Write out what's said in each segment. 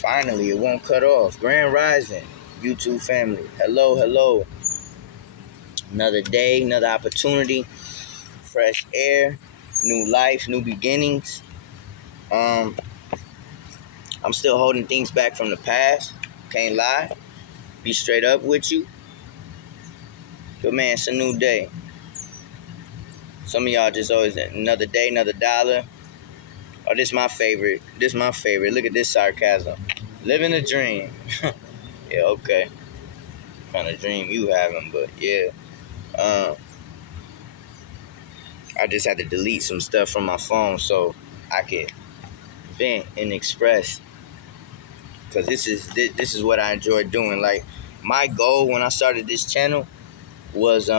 Finally, it won't cut off. Grand Rising, YouTube family. Hello, hello. Another day, another opportunity. Fresh air, new life, new beginnings. Um, I'm still holding things back from the past. Can't lie. Be straight up with you. But man, it's a new day. Some of y'all just always another day, another dollar. Oh, this my favorite. This my favorite. Look at this sarcasm. Living a dream. Yeah, okay. Kind of dream you having, but yeah. I just had to delete some stuff from my phone so I could vent and express. Cause this is what I enjoy doing. Like my goal when I started this channel was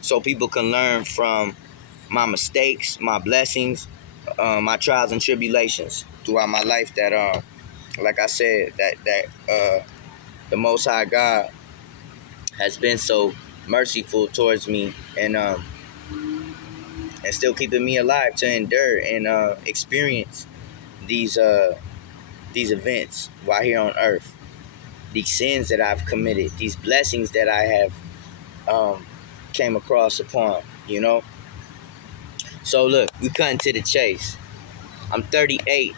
so people can learn from my mistakes, my blessings, my trials and tribulations throughout my life. That like I said, that the Most High God has been so merciful towards me and still keeping me alive to endure and experience these events while here on earth, these sins that I've committed, these blessings that I have came across upon, you know. So look, we cutting to the chase. I'm 38.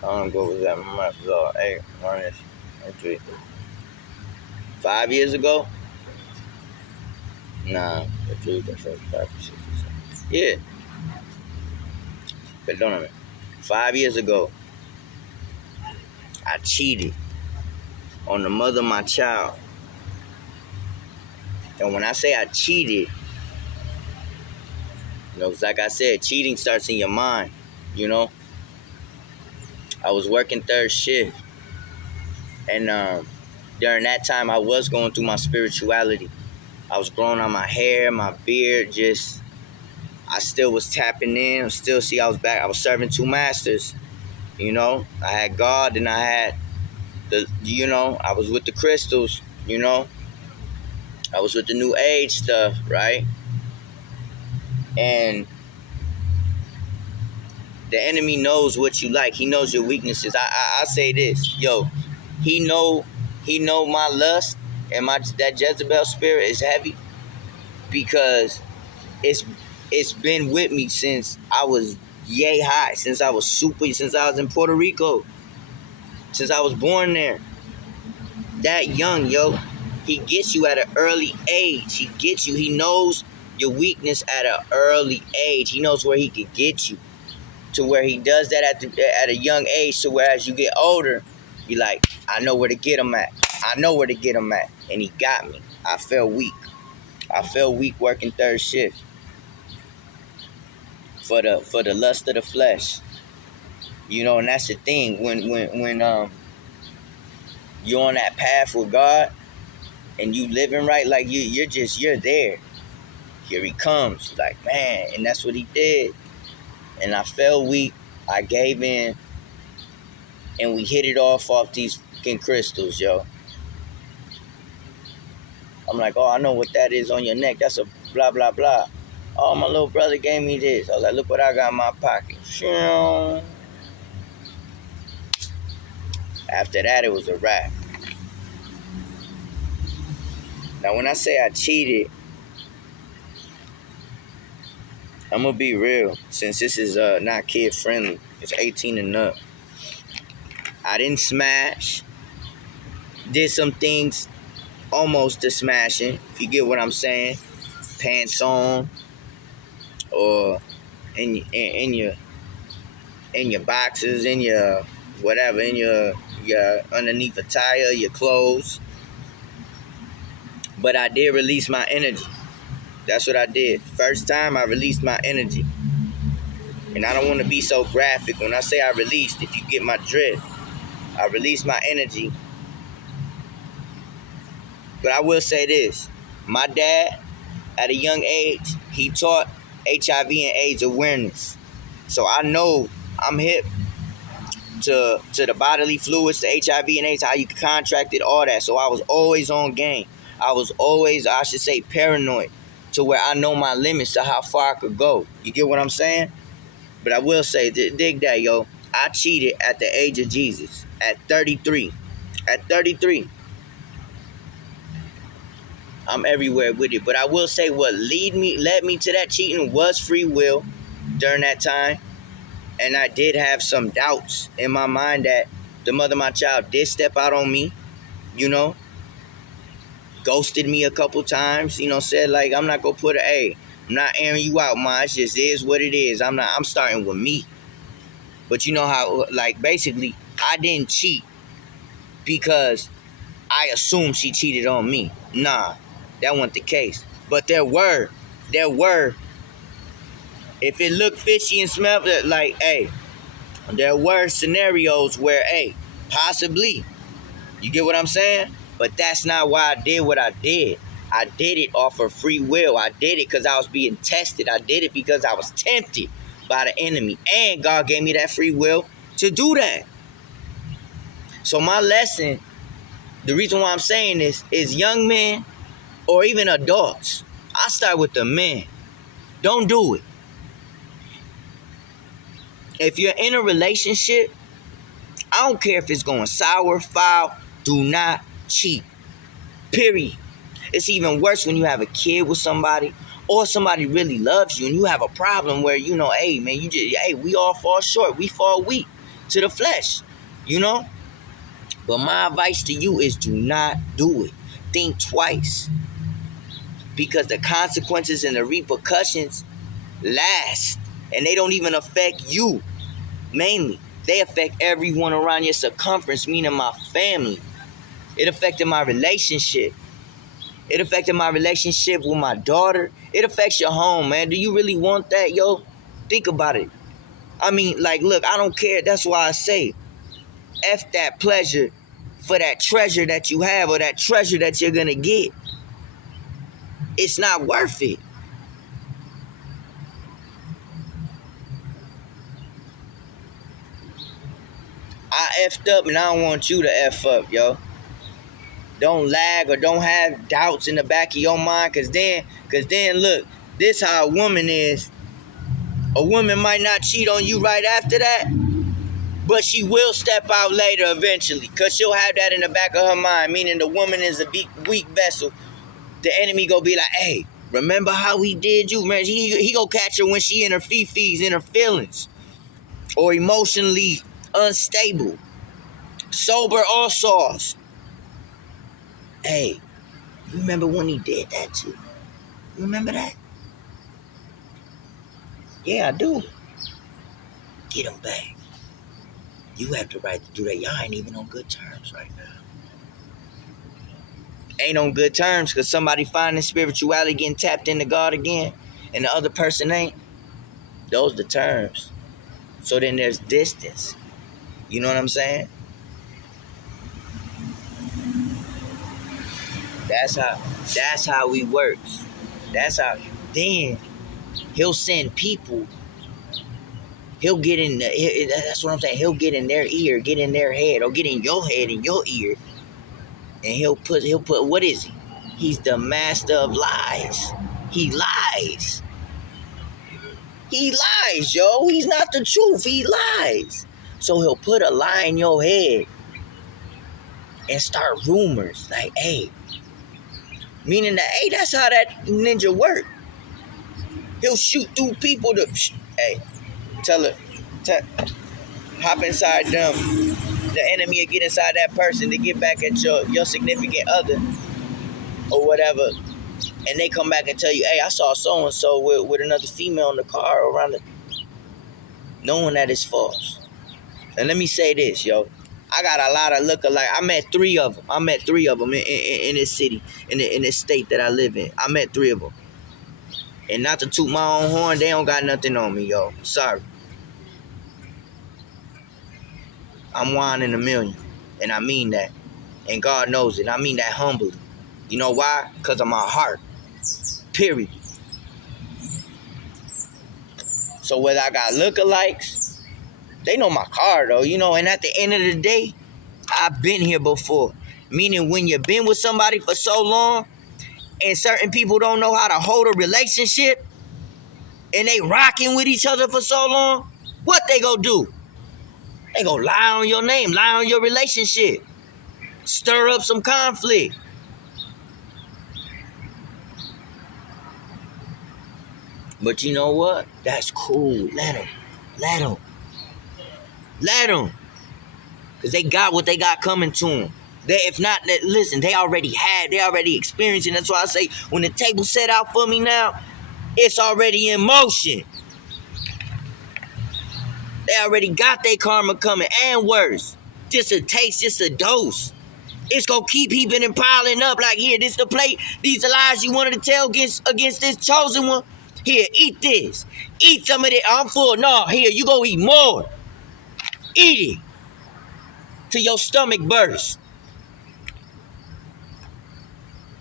I don't go with that. My God, 8, 1, 3. 5 years ago? Nah, 3, 4, 5, 6, 7. Yeah. Perdóname. 5 years ago, I cheated on the mother of my child. And when I say I cheated, you know, like I said, cheating starts in your mind, you know. I was working third shift. And during that time, I was going through my spirituality. I was growing out my hair, my beard, I still was tapping in. I was back. I was serving two masters, you know. I had God and I had I was with the crystals, you know. I was with the new age stuff, right? And the enemy knows what you like. He knows your weaknesses. I say this, yo, he know my lust and that Jezebel spirit is heavy because it's been with me since I was yay high, since I was in Puerto Rico, since I was born there. That young, yo, he gets you at an early age. He gets you. He knows your weakness at an early age. He knows where he can get you. To where he does that at a young age, to where as you get older, you're like, I know where to get him at. I know where to get him at. And he got me. I felt weak. I felt weak working third shift for the lust of the flesh. You know, and that's the thing. When you're on that path with God and you living right, like you're there. Here he comes. You're like, man, and that's what he did. And I felt weak. I gave in. And we hit it off these fucking crystals, yo. I'm like, oh, I know what that is on your neck. That's a blah, blah, blah. Oh, my little brother gave me this. I was like, look what I got in my pocket. After that, it was a wrap. Now, when I say I cheated, I'm going to be real. Since this is not kid-friendly, it's 18 and up. I didn't smash. Did some things almost to smashing, if you get what I'm saying. Pants on, or in your boxes, in your whatever, in your underneath a tire, your clothes. But I did release my energy. That's what I did. First time I released my energy. And I don't want to be so graphic. When I say I released, if you get my drift, I released my energy. But I will say this. My dad, at a young age, he taught HIV and AIDS awareness. So I know I'm hip to the bodily fluids, to HIV and AIDS, how you contract it, all that. So I was always on game. I was always, I should say, paranoid to where I know my limits to how far I could go. You get what I'm saying? But I will say, dig that, yo. I cheated at the age of Jesus, at 33. At 33, I'm everywhere with it. But I will say what led me to that cheating was free will during that time. And I did have some doubts in my mind that the mother of my child did step out on me, you know, ghosted me a couple times, you know, said like, I'm not gonna I'm not airing you out, ma. It just is what it is. I'm starting with me. But you know how, like, basically, I didn't cheat because I assumed she cheated on me. Nah, that wasn't the case. But there were, if it looked fishy and smelled like, there were scenarios where, possibly, you get what I'm saying? But that's not why I did what I did. I did it off of free will. I did it because I was being tested. I did it because I was tempted by the enemy. And God gave me that free will to do that. So my lesson, the reason why I'm saying this is young men or even adults. I start with the men. Don't do it. If you're in a relationship, I don't care if it's going sour, foul, do not cheat. Period. It's even worse when you have a kid with somebody or somebody really loves you and you have a problem where, you know, hey, man, we all fall short. We fall weak to the flesh, you know? But my advice to you is do not do it. Think twice. Because the consequences and the repercussions last. And they don't even affect you mainly. They affect everyone around your circumference, meaning my family. It affected my relationship. It affected my relationship with my daughter. It affects your home, man. Do you really want that, yo? Think about it. I mean, like, look, I don't care. That's why I say, F that pleasure for that treasure that you have or that treasure that you're going to get. It's not worth it. I effed up and I don't want you to F up, yo. Don't lag or don't have doubts in the back of your mind, cause then look, this how a woman is. A woman might not cheat on you right after that, but she will step out later eventually, cause she'll have that in the back of her mind, meaning the woman is a weak vessel. The enemy go be like, hey, remember how he did you, man? He go catch her when she in her fifis, in her feelings, or emotionally unstable, sober or sauced. Hey, you remember when he did that to you? You remember that? Yeah, I do. Get him back. You have the right to do that. Y'all ain't even on good terms right now. Ain't on good terms because somebody finding spirituality getting tapped into God again and the other person ain't. Those the terms. So then there's distance. You know what I'm saying? That's how he works. That's how. Then he'll send people. He'll get in. That's what I'm saying. He'll get in their ear, get in their head, or get in your head, in your ear, and he'll put. What is he? He's the master of lies. He lies. He lies, yo. He's not the truth. He lies. So he'll put a lie in your head and start rumors like, hey, meaning that, hey, that's how that ninja work. He'll shoot through people to, hey, hop inside them. The enemy will get inside that person to get back at your significant other or whatever. And they come back and tell you, hey, I saw so-and-so with another female in the car around the... Knowing that it's false. And let me say this, yo. I got a lot of lookalike. I met three of them. In this city, in this state that I live in. I met three of them. And not to toot my own horn, they don't got nothing on me, yo. Sorry. I'm one in a million. And I mean that. And God knows it. I mean that humbly. You know why? Because of my heart. Period. So whether I got lookalikes, they know my car though, you know, and at the end of the day, I've been here before. Meaning when you've been with somebody for so long and certain people don't know how to hold a relationship and they rocking with each other for so long, what they gonna do? They gonna lie on your name, lie on your relationship, stir up some conflict. But you know what? That's cool. Let them. Let them. Let them. Because they got what they got coming to them. If not, listen, they already experienced it. That's why I say, when the table's set out for me now, it's already in motion. They already got their karma coming, and worse. Just a taste, just a dose. It's gonna keep heaping and piling up. Like, here, this the plate. These are lies you wanted to tell against this chosen one. Here, eat this. Eat some of it. I'm full. No, here, you go eat more. Eat it till your stomach bursts.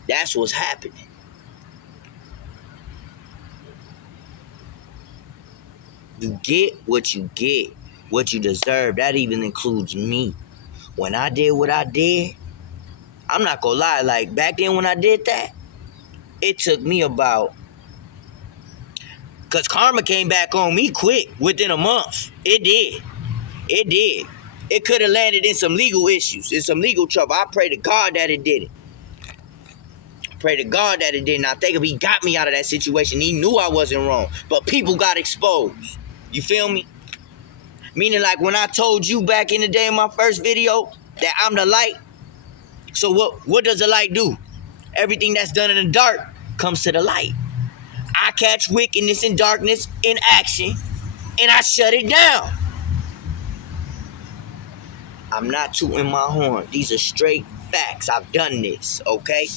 That's what's happening. You get what you get, what you deserve. That even includes me. When I did what I did, I'm not gonna lie, like back then when I did that, it took me about, because karma came back on me quick within a month. It did. It did. It could have landed in some legal issues, in some legal trouble. I pray to God that it didn't. Pray to God that it didn't. I think if he got me out of that situation, he knew I wasn't wrong. But people got exposed. You feel me? Meaning, like when I told you back in the day in my first video that I'm the light. So what does the light do? Everything that's done in the dark comes to the light. I catch wickedness and darkness in action, and I shut it down. I'm not tooting my horn. These are straight facts. I've done this, okay?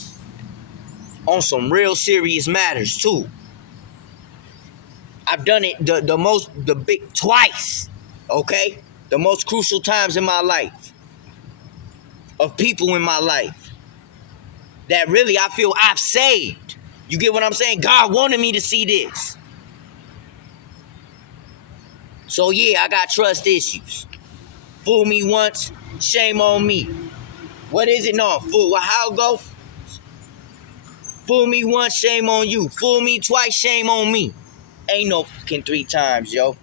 On some real serious matters, too. I've done it the big twice, okay? The most crucial times in my life. Of people in my life. That really I feel I've saved. You get what I'm saying? God wanted me to see this. So yeah, I got trust issues. Fool me once, shame on me. What is it? No, fool. How it go? Fool me once, shame on you. Fool me twice, shame on me. Ain't no fucking 3 times, yo.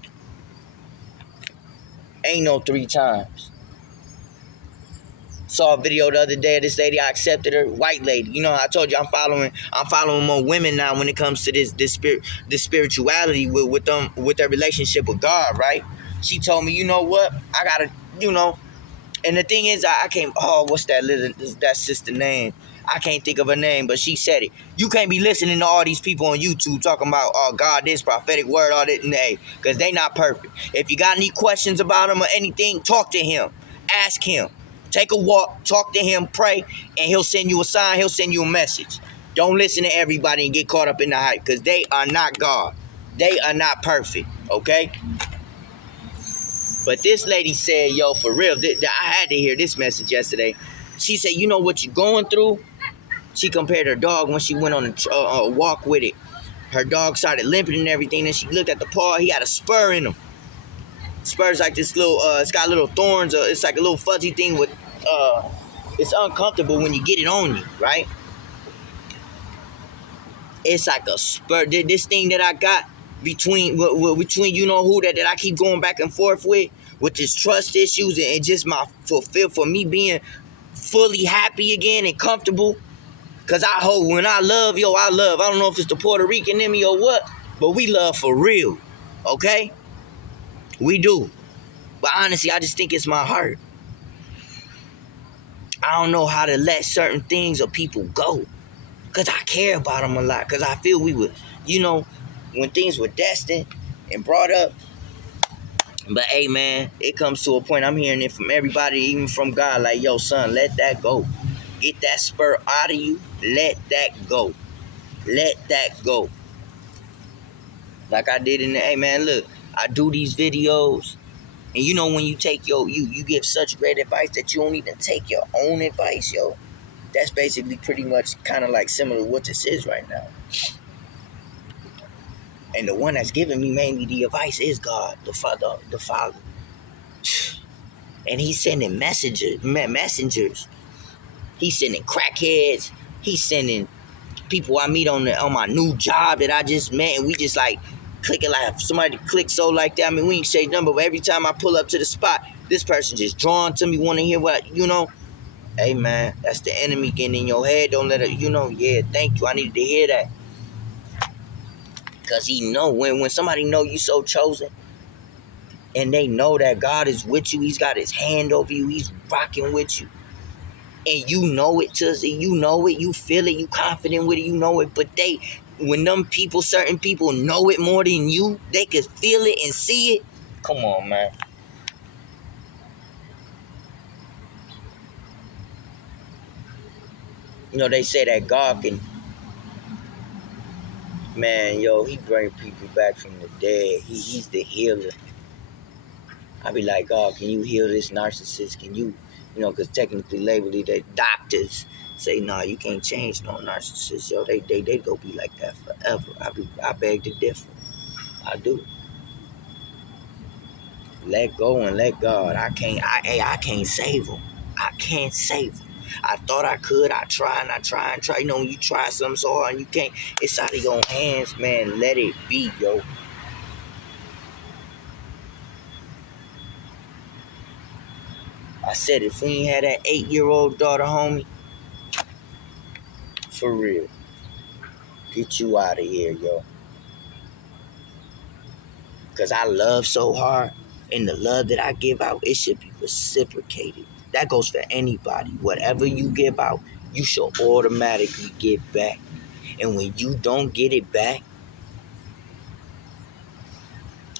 Ain't no 3 times. Saw a video the other day of this lady. I accepted her, white lady. You know, I told you I'm following more women now when it comes to this spirituality with their relationship with God, right? She told me, you know what? I gotta, you know. And the thing is, I can't. Oh, what's that sister name? I can't think of her name, but she said it. You can't be listening to all these people on YouTube talking about, oh, God, this prophetic word, all that, nay, because they not perfect. If you got any questions about him or anything, talk to him. Ask him. Take a walk, talk to him, pray, and he'll send you a sign, he'll send you a message. Don't listen to everybody and get caught up in the hype, because they are not God. They are not perfect, okay? But this lady said, yo, for real, I had to hear this message yesterday. She said, you know what you're going through? She compared her dog when she went on a walk with it. Her dog started limping and everything, and she looked at the paw. He had a spur in him. Spur's like this little, it's got little thorns. It's like a little fuzzy thing with, it's uncomfortable when you get it on you, right? It's like a spur. This thing that I got between you know who that I keep going back and forth with this trust issues and just for me being fully happy again and comfortable. Because I hope when I love, yo, I love. I don't know if it's the Puerto Rican in me or what, but we love for real, okay? We do. But honestly, I just think it's my heart. I don't know how to let certain things or people go. Because I care about them a lot. Because I feel we would, you know, when things were destined and brought up. But hey, man, it comes to a point, I'm hearing it from everybody, even from God, like, yo, son, let that go. Get that spur out of you. Let that go. Let that go. Like I did in the, hey, man, look, I do these videos. And you know when you take you give such great advice that you don't even take your own advice, yo. That's basically pretty much kind of like similar to what this is right now. And the one that's giving me mainly the advice is God, the Father. And he's sending messengers. He's sending crackheads. He's sending people I meet on my new job that I just met, and we just like clicking like if somebody click so like that. I mean, we ain't say nothing, but every time I pull up to the spot, this person just drawn to me, want to hear what, Hey, man, that's the enemy getting in your head. Don't let it, yeah, thank you. I needed to hear that. Because he know when somebody know you so chosen, and they know that God is with you, he's got his hand over you, he's rocking with you. And you know it, Tuzzy, you know it, you feel it, you confident with it, you know it. But when certain people know it more than you, they can feel it and see it. Come on, man. They say that God can, man, he bring people back from the dead. He's the healer. I be like, God, can you heal this narcissist? Can you, because technically, labelly, the doctors say, nah, you can't change no narcissist. They go be like that forever. I beg to differ. I do. Let go and let God. I can't save them. I can't save them. I thought I could. I try and I try and try. When you try something so hard and you can't, it's out of your hands, man. Let it be, yo. I said, if we ain't had that 8-year-old daughter, homie, for real, get you out of here, yo. Because I love so hard, and the love that I give out, it should be reciprocated. That goes for anybody. Whatever you give out, you should automatically get back. And when you don't get it back,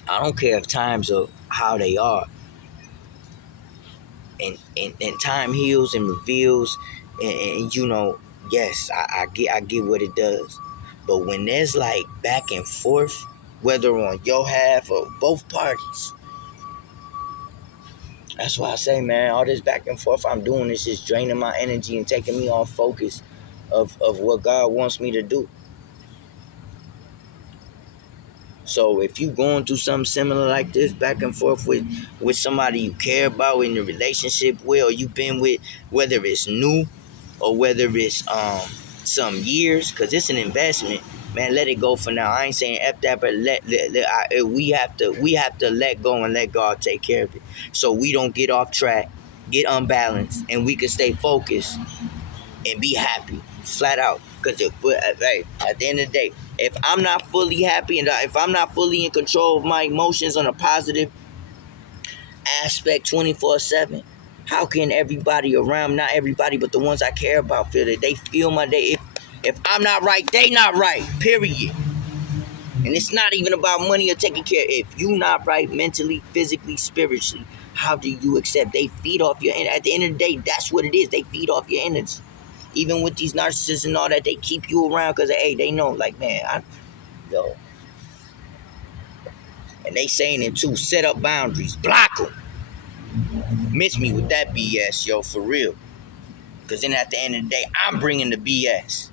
I don't care if times are how they are. And time heals and reveals, and yes, I get what it does. But when there's like back and forth, whether on your half or both parties, that's why I say, man, all this back and forth I'm doing is just draining my energy and taking me off focus of what God wants me to do. So if you going through something similar like this, back and forth with somebody you care about, in a relationship with, or you've been with, whether it's new or whether it's some years, because it's an investment, man, let it go for now. I ain't saying F that, but we have to let go and let God take care of it, so we don't get off track, get unbalanced, and we can stay focused and be happy, flat out. Because hey, at the end of the day, if I'm not fully happy and if I'm not fully in control of my emotions on a positive aspect 24/7, how can everybody around, not everybody, but the ones I care about, feel that they feel my day? If I'm not right, they not right, period. And it's not even about money or taking care. If you not right mentally, physically, spiritually, how do you accept? They feed off your energy. At the end of the day, that's what it is. They feed off your energy. Even with these narcissists and all that, they keep you around because, hey, they know, like, man, yo. And they saying it too, set up boundaries, block them. Miss me with that BS, yo, for real. Because then at the end of the day, I'm bringing the BS.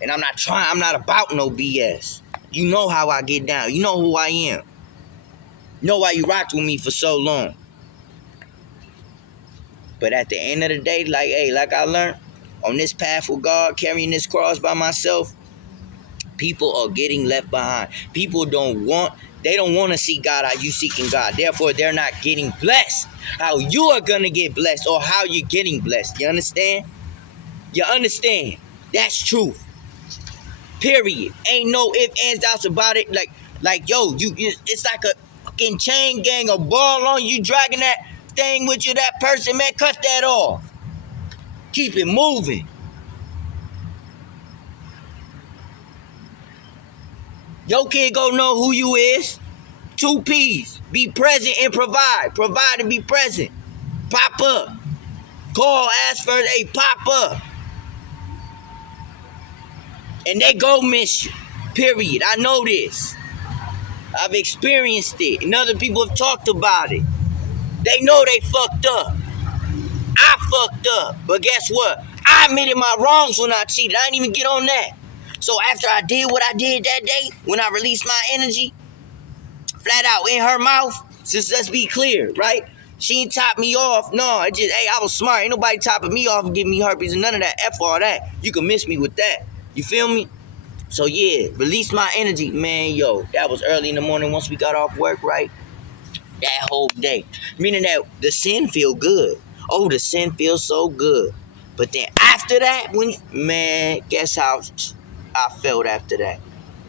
And I'm not about no BS. You know how I get down. You know who I am. You know why you rocked with me for so long. But at the end of the day, like I learned, on this path with God, carrying this cross by myself, people are getting left behind. People don't want to see God how you seeking God. Therefore, they're not getting blessed how you are going to get blessed, or how you're getting blessed. You understand? You understand? That's truth. Period. Ain't no ifs, ands, doubts about it. Like yo, it's like a fucking chain gang, a ball on you, dragging that thing with you, that person, man, cut that off. Keep it moving. Your kid go know who you is. 2 P's. Be present and provide. Provide and be present. Pop up. Call, ask for, hey, pop up. And they go miss you. Period. I know this. I've experienced it. And other people have talked about it. They know they fucked up. I fucked up. But guess what? I admitted my wrongs when I cheated. I didn't even get on that. So after I did what I did that day, when I released my energy, flat out in her mouth, just let's be clear, right? She ain't top me off. No, I was smart. Ain't nobody topping me off and giving me herpes and none of that. F all that. You can miss me with that. You feel me? So yeah, release my energy, man. Yo, that was early in the morning once we got off work, right? That whole day. Meaning that the sin feel good. Oh, the sin feels so good. But then after that, man, guess how I felt after that?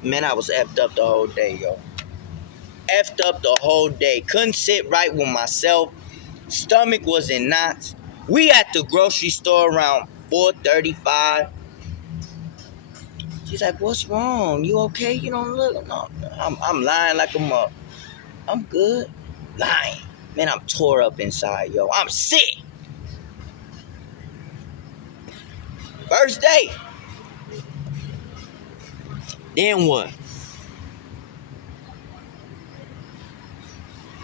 Man, I was effed up the whole day, yo. Effed up the whole day. Couldn't sit right with myself. Stomach was in knots. We at the grocery store around 4:35. She's like, "What's wrong? You okay? You don't look." No, I'm lying like a mug. I'm good. Lying. Man, I'm tore up inside, yo. I'm sick. First day. Then what?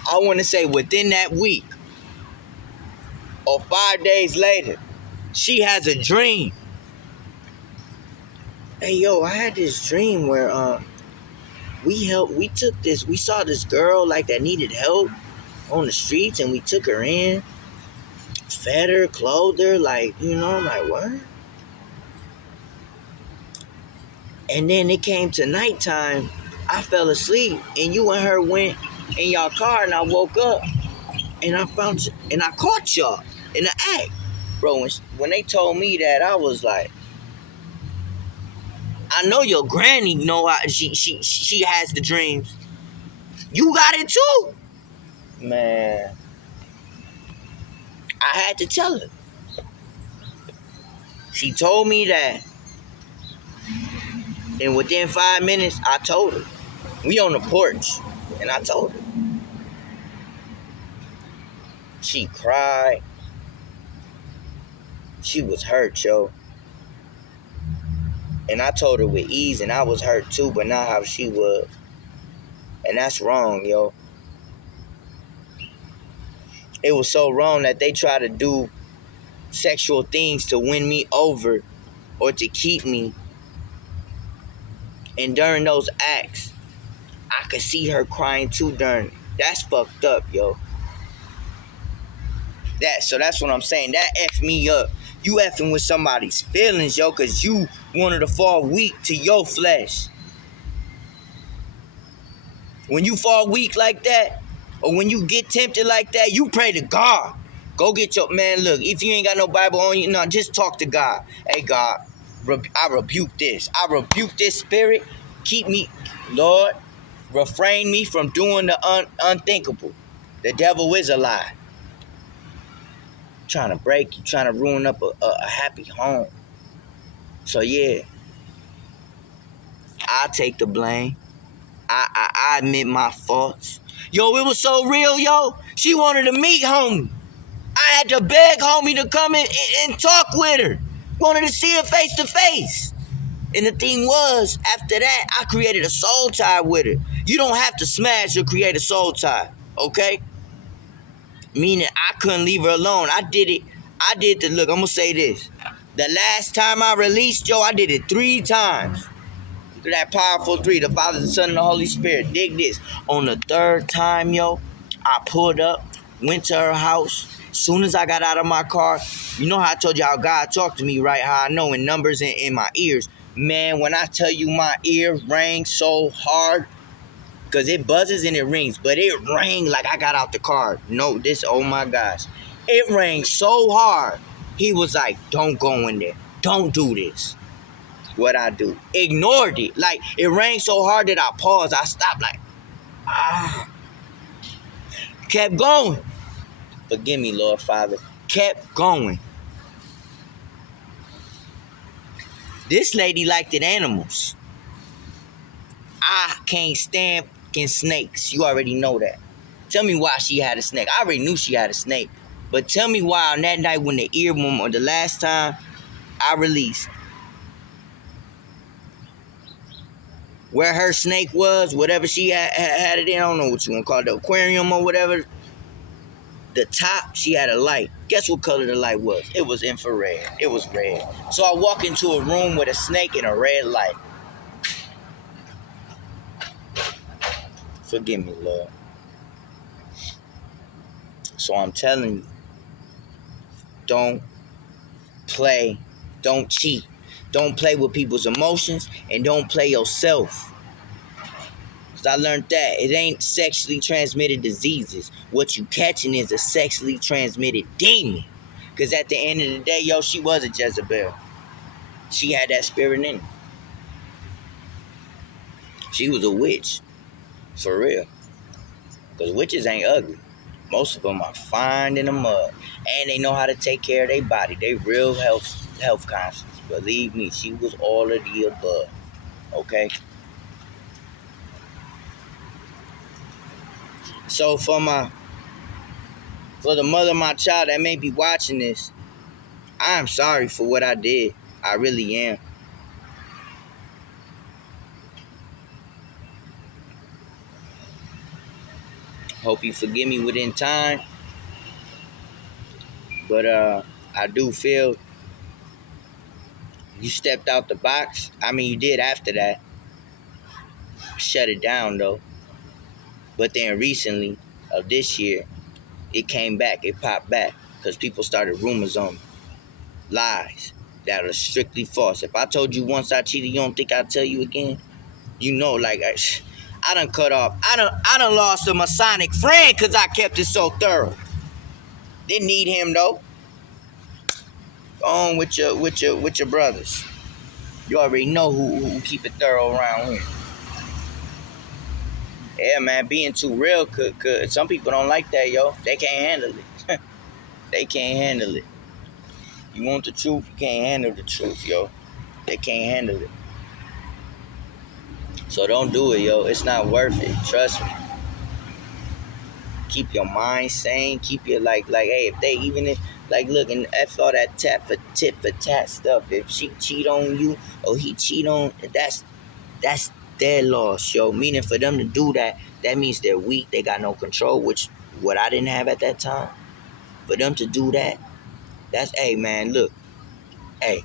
I want to say within that week or 5 days later, she has a dream. Hey, yo, I had this dream where we saw this girl like that needed help on the streets, and we took her in, fed her, clothed her, like, I'm like, what? And then it came to nighttime, I fell asleep, and you and her went in y'all car, and I woke up, and I found you, and I caught y'all in the act. Bro, when they told me that, I was like, I know your granny know how she has the dreams. You got it too. Man, I had to tell her. She told me that. And within 5 minutes, I told her. We on the porch. And I told her. She cried. She was hurt, yo. And I told her with ease, and I was hurt too, but not how she was. And that's wrong, yo. It was so wrong that they try to do sexual things to win me over or to keep me. And during those acts, I could see her crying too during. That's fucked up, yo. So that's what I'm saying. That F me up. You effing with somebody's feelings, yo, because you wanted to fall weak to your flesh. When you fall weak like that, or when you get tempted like that, you pray to God. Go get your, man, look, if you ain't got no Bible on you, no, just talk to God. Hey, God, I rebuke this. I rebuke this spirit. Keep me, Lord, refrain me from doing the unthinkable. The devil is a lie. Trying to break you, trying to ruin up a happy home. So yeah, I take the blame. I admit my faults. Yo, it was so real, yo. She wanted to meet homie. I had to beg homie to come in and talk with her. Wanted to see her face to face. And the thing was, after that, I created a soul tie with her. You don't have to smash or create a soul tie, okay? Meaning I couldn't leave her alone. I did look, I'm gonna say this. The last time I released, yo, I did it 3 times. Look at that powerful 3, the Father, the Son, and the Holy Spirit. Dig this. On the 3rd time, yo, I pulled up, went to her house. Soon as I got out of my car, you know how I told you how God talked to me, right? How I know in numbers in my ears. Man, when I tell you my ear rang so hard, because it buzzes and it rings, but it rang like I got out the car. No, oh my gosh. It rang so hard. He was like, don't go in there. Don't do this. What I do? Ignored it. Like, it rang so hard that I paused. I stopped like, kept going. Forgive me, Lord Father. Kept going. This lady liked it animals. I can't stand snakes. You already know that. Tell me why she had a snake. I already knew she had a snake. But tell me why on that night when the earworm, or the last time I released, where her snake was, whatever she had it in, I don't know what you want to call it, the aquarium or whatever, the top, she had a light. Guess what color the light was? It was infrared. It was red. So I walk into a room with a snake and a red light. Forgive me, Lord. So I'm telling you, don't play, don't cheat. Don't play with people's emotions and don't play yourself. So I learned that it ain't sexually transmitted diseases. What you catching is a sexually transmitted demon. Because at the end of the day, yo, she was a Jezebel. She had that spirit in her. She was a witch. For real. Because witches ain't ugly. Most of them are fine in the mud. And they know how to take care of their body. They real health conscious. Believe me, she was all of the above. Okay? So for the mother of my child that may be watching this, I am sorry for what I did. I really am. Hope you forgive me within time. But I do feel you stepped out the box. I mean, you did after that. Shut it down, though. But then recently, of this year, it came back. It popped back. Because people started rumors on me. Lies that are strictly false. If I told you once I cheated, you don't think I'd tell you again? You know, like, I done cut off. I done lost a Masonic friend because I kept it so thorough. Didn't need him, though. Go on with your brothers. You already know who keep it thorough around here. Yeah, man, being too real could some people don't like that, yo. They can't handle it. They can't handle it. You want the truth, you can't handle the truth, yo. They can't handle it. So don't do it, yo. It's not worth it. Trust me. Keep your mind sane. Keep your like, hey, if they look, and F all that tit for tat stuff. If she cheat on you or he cheat on, that's their loss, yo. Meaning for them to do that, that means they're weak. They got no control, which what I didn't have at that time. For them to do that, that's, hey, man, look, hey,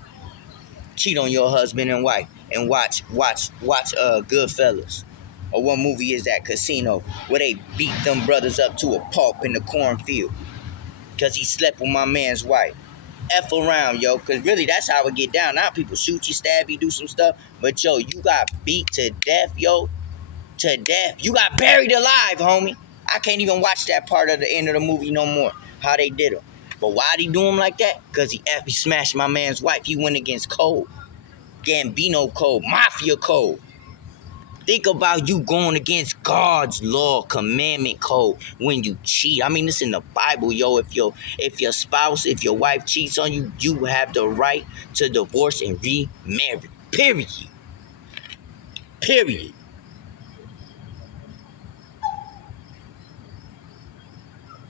cheat on your husband and wife and watch Goodfellas. Or what movie is that? Casino, where they beat them brothers up to a pulp in the cornfield because he slept with my man's wife. F around, yo, because really that's how it get down. Now people shoot you, stab you, do some stuff, but yo, you got beat to death, yo, to death. You got buried alive, homie. I can't even watch that part of the end of the movie no more, how they did him. But why'd he do him like that? Because he smashed my man's wife. He went against Code. Gambino Code, Mafia Code. Think about you going against God's law, commandment code when you cheat. I mean, it's in the Bible, yo. If your spouse, if your wife cheats on you, you have the right to divorce and remarry. Period. Period.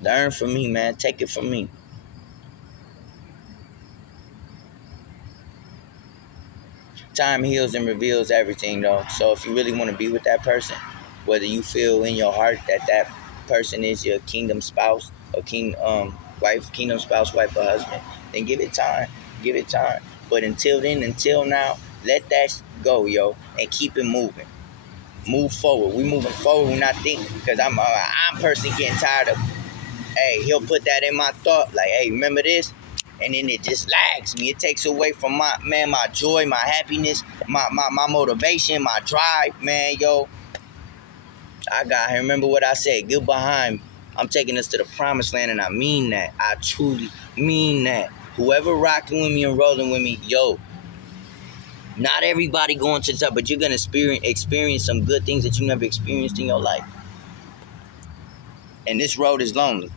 Learn from me, man. Take it from me. Time heals and reveals everything, though. So if you really want to be with that person, whether you feel in your heart that person is your kingdom spouse or kingdom spouse, wife or husband, then give it time. Give it time. But until then, until now, let that go, yo, and keep it moving. Move forward. We moving forward. We're not thinking, because I'm personally getting tired of, hey, he'll put that in my thought, like, hey, remember this? And then it just lags me. It takes away from my joy, my happiness, my motivation, my drive, man, yo. I got here. Remember what I said. Get behind me. I'm taking us to the promised land, and I mean that. I truly mean that. Whoever rocking with me and rolling with me, yo, not everybody going to the top, but you're going to experience some good things that you never experienced in your life. And this road is lonely.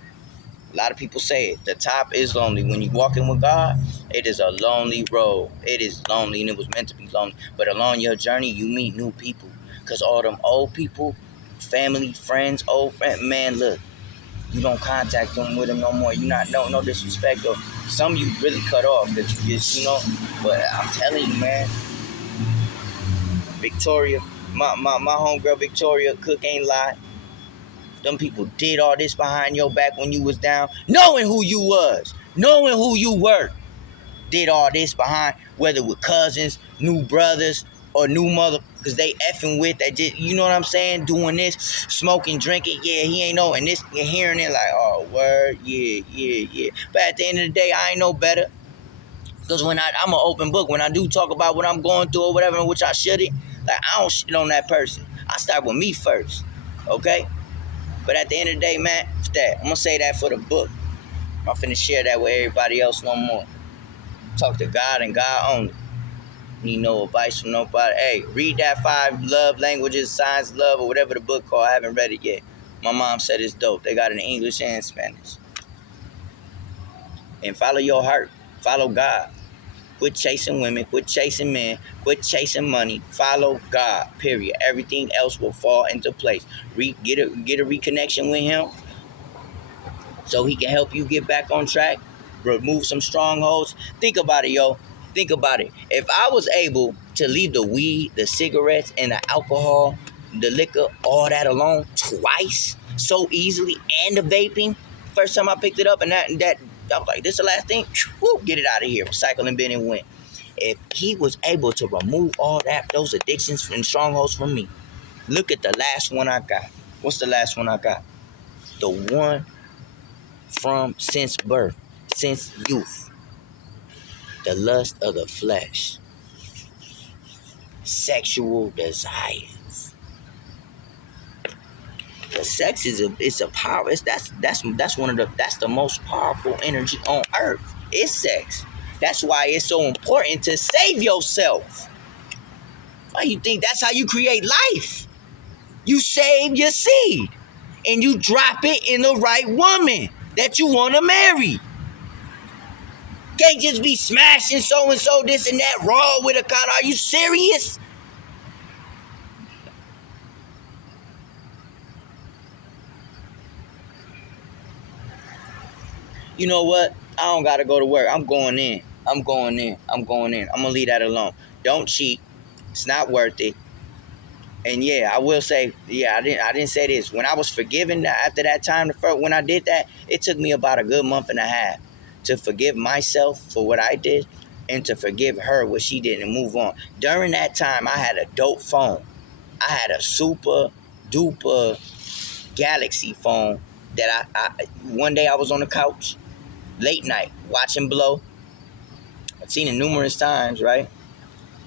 A lot of people say it. The top is lonely. When you're walking with God, it is a lonely road. It is lonely, and it was meant to be lonely. But along your journey, you meet new people. Because all them old people, family, friends, old friends, man, look, you don't contact them with them no more. You not, no disrespect. Or some you really cut off that you just, But I'm telling you, man, Victoria, my homegirl Victoria Cook ain't lie. Them people did all this behind your back when you was down, knowing who you was, knowing who you were. Did all this behind, whether with cousins, new brothers, or new mother, because they effing with that, just, you know what I'm saying? Doing this, smoking, drinking, yeah, he ain't know, and this, you're hearing it like, oh, word, yeah. But at the end of the day, I ain't no better. Because when I'm an open book, when I do talk about what I'm going through or whatever, which I shouldn't, like, I don't shit on that person. I start with me first, okay? But at the end of the day, man, I'm going to say that for the book. I'm finna share that with everybody else no more. Talk to God and God only. Need no advice from nobody. Hey, read that 5 love languages, signs of love, or whatever the book called. I haven't read it yet. My mom said it's dope. They got it in English and Spanish. And follow your heart. Follow God. Quit chasing women. Quit chasing men. Quit chasing money. Follow God. Period. Everything else will fall into place. Get a reconnection with Him, so He can help you get back on track. Remove some strongholds. Think about it, yo. Think about it. If I was able to leave the weed, the cigarettes, and the alcohol, the liquor, all that alone twice so easily, and the vaping, first time I picked it up, and that I was like, this is the last thing. Woo, get it out of here. Recycle and bin and went. If He was able to remove all those addictions and strongholds from me, look at the last one I got. What's the last one I got? The one from since birth, since youth. The lust of the flesh. Sexual desires. The sex is a power. That's one of that's the most powerful energy on earth. It's sex. That's why it's so important to save yourself. Why you think that's how you create life? You save your seed and you drop it in the right woman that you want to marry. Can't just be smashing so and so this and that raw with a con. Are you serious? You know what? I don't gotta go to work. I'm going in. I'm going to leave that alone. Don't cheat. It's not worth it. And yeah, I will say, I didn't say this. When I was forgiven after that time, when I did that, it took me about a good month and a half to forgive myself for what I did and to forgive her what she did and move on. During that time, I had a dope phone. I had a super duper Galaxy phone that I one day I was on the couch, late night, watching Blow. I've seen it numerous times, right?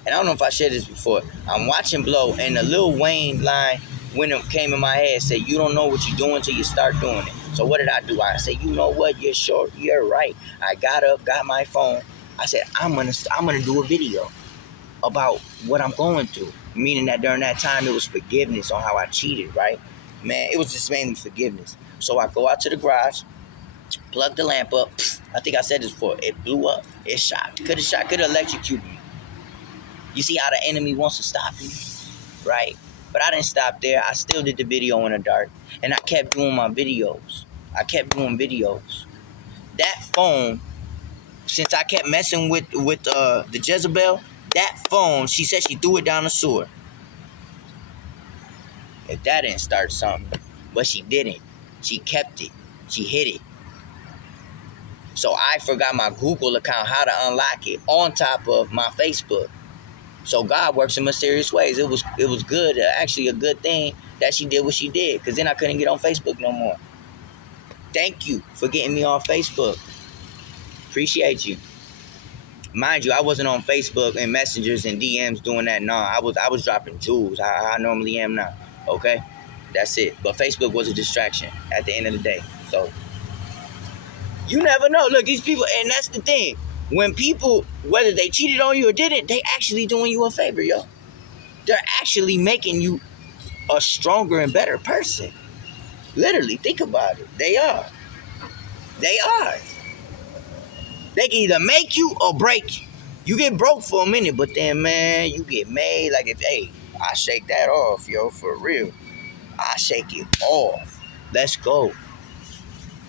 And I don't know if I shared this before. I'm watching Blow, and the Lil Wayne line when it came in my head said, "You don't know what you're doing till you start doing it." So what did I do? I said, "You know what? You're right." I got up, got my phone. I said, "I'm gonna do a video about what I'm going through." Meaning that during that time it was forgiveness on how I cheated, right? Man, it was just mainly forgiveness. So I go out to the garage, plug the lamp up. I think I said this before. It blew up. It shot. Could have electrocuted me. You see how the enemy wants to stop you, right? But I didn't stop there. I still did the video in the dark, and I kept doing my videos. That phone, since I kept messing with the Jezebel, that phone, she said she threw it down the sewer. If that didn't start something, but she didn't. She kept it. She hid it. So I forgot my Google account, how to unlock it, on top of my Facebook. So God works in mysterious ways. It was good, actually a good thing that she did what she did, because then I couldn't get on Facebook no more. Thank you for getting me on Facebook. Appreciate you. Mind you, I wasn't on Facebook and messengers and DMs doing that. No, I was dropping jewels, how I normally am now. Okay? That's it. But Facebook was a distraction at the end of the day. So you never know. Look, these people, and that's the thing. When people, whether they cheated on you or didn't, they actually doing you a favor, yo. They're actually making you a stronger and better person. Literally, think about it. They are. They can either make you or break you. You get broke for a minute, but then, man, you get made. Like, I shake that off, yo, for real. I shake it off. Let's go.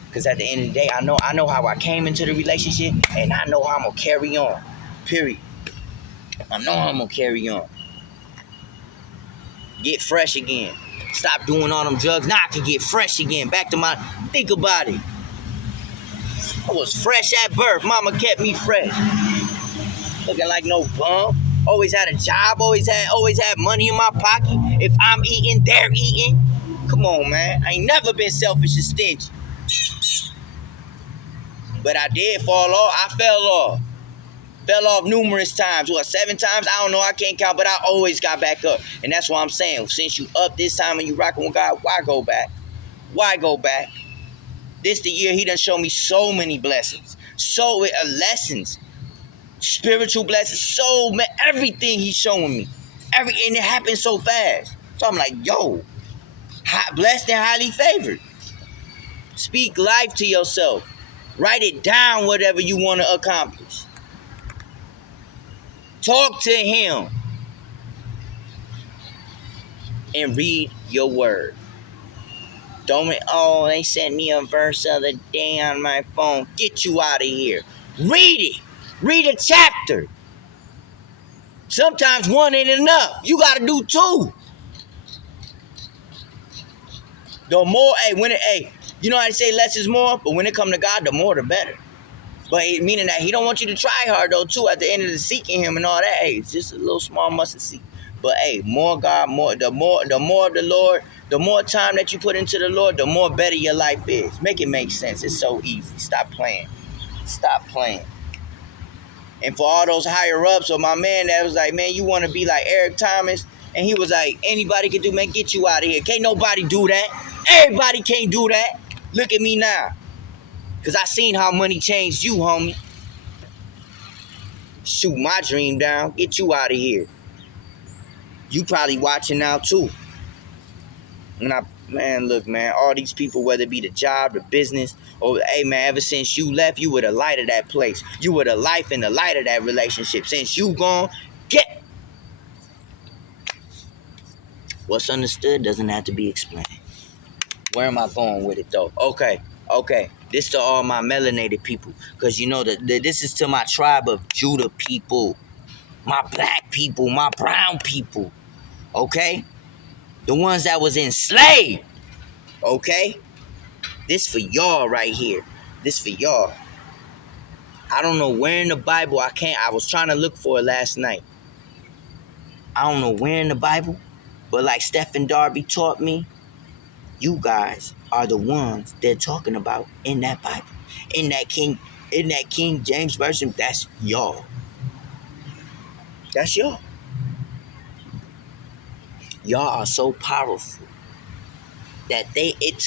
Because at the end of the day, I know how I came into the relationship, and I know how I'm going to carry on. Period. I know how I'm going to carry on. Get fresh again. Stop doing all them drugs. Now I can get fresh again. Back to my... Think about it. I was fresh at birth. Mama kept me fresh. Looking like no bum. Always had a job. Always had money in my pocket. If I'm eating, they're eating. Come on, man. I ain't never been selfish and stingy. But I did fall off. I fell fell off numerous times. What, 7 times? I don't know. I can't count, but I always got back up. And that's what I'm saying. Since you up this time and you rocking with God, why go back? Why go back? This the year he done showed me so many blessings. So lessons. Spiritual blessings. Everything he's showing me. And it happened so fast. So I'm like, yo, blessed and highly favored. Speak life to yourself. Write it down, whatever you want to accomplish. Talk to him. And read your word. They sent me a verse the other day on my phone. Get you out of here. Read it. Read a chapter. Sometimes one ain't enough. You got to do 2. The more, you know how they say less is more? But when it come to God, the more the better. But meaning that he don't want you to try hard though too at the end of the seeking him and all that. Hey, it's just a little small mustard seed. But hey, more God, the more of the Lord, the more time that you put into the Lord, the more better your life is. Make it make sense. It's so easy. Stop playing. Stop playing. And for all those higher ups, or my man that was like, man, you want to be like Eric Thomas? And he was like, anybody can do, man, get you out of here. Can't nobody do that. Everybody can't do that. Look at me now. Because I seen how money changed you, homie. Shoot my dream down. Get you out of here. You probably watching now, too. Man, look, man, all these people, whether it be the job, the business, or, hey, man, ever since you left, you were the light of that place. You were the life and the light of that relationship. Since you gone, get. What's understood doesn't have to be explained. Where am I going with it, though? Okay. This to all my melanated people. Because, you know, this is to my tribe of Judah people. My black people, my brown people. Okay? The ones that was enslaved. Okay? This for y'all right here. This for y'all. I don't know where in the Bible I was trying to look for it last night. I don't know where in the Bible, but like Stephen Darby taught me, you guys are the ones they're talking about in that Bible. In that King James Version, that's y'all. That's y'all. Y'all are so powerful that it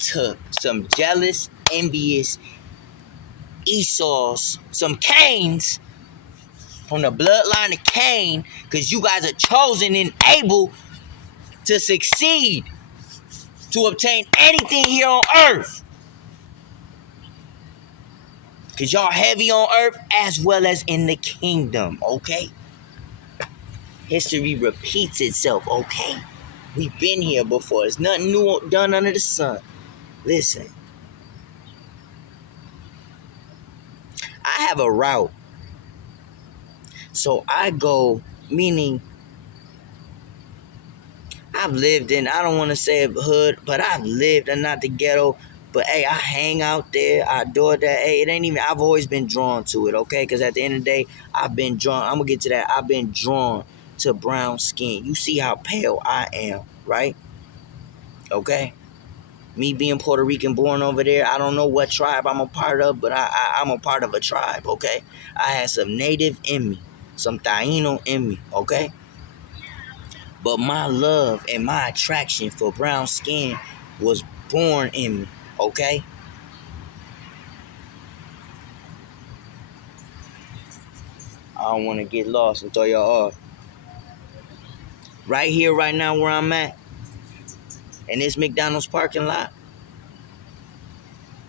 took some jealous, envious Esau's, some Cains from the bloodline of Cain, because you guys are chosen and able to succeed, to obtain anything here on earth. Because y'all heavy on earth as well as in the kingdom, okay? History repeats itself, okay? We've been here before. There's nothing new done under the sun. Listen. I have a route. So I go, meaning I've lived in, I don't want to say a hood, but I've lived in, not the ghetto, but hey, I hang out there, I adore that. Hey, it ain't even, I've always been drawn to it, okay? Because at the end of the day, I've been drawn, I'm going to get to that, I've been drawn to brown skin. You see how pale I am, right? Okay? Me being Puerto Rican born over there, I don't know what tribe I'm a part of, but I'm a part of a tribe, okay? I had some native in me, some Taino in me, okay? But my love and my attraction for brown skin was born in me, okay? I don't want to get lost and throw y'all off. Right here, right now where I'm at, in this McDonald's parking lot,